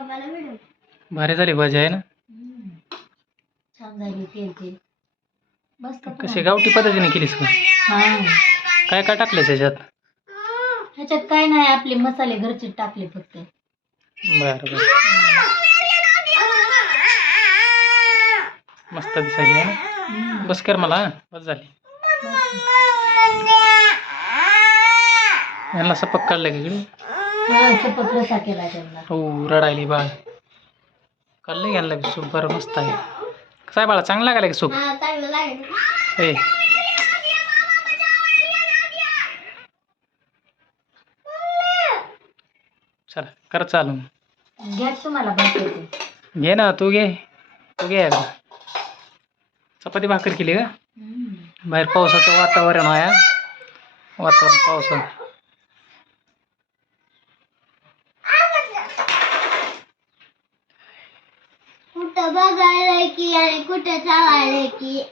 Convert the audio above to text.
भारी झाली भाजी आहे ना. छान झाली तेल मस्त. कशी गावठी पद्धतीने केलीस का? काय काय टाकले त्याच्यात? ह्याच्यात काय नाही, आपले मसाले घरचे टाकले फक्त. बर मस्त दिसायली आहे ना. बस कर मला, बस झाली. यांना सपक काढलं का इकडे? सपक रसा केला त्यांना. हो रडायली बाळ. काढलं घ्यायला की सूप बरं मस्त आहे. काय बाळा चांगलं लागायला की सूप? ए चला कर चालू. घ्या तुम्हाला भाकरी. घे ना तू घे एकदा. चपाती भाकर केली का? बाहेर पावसाचं वातावरण आहे. पावसाचं. कुठं बघायला की आणि कुठं चालायला की.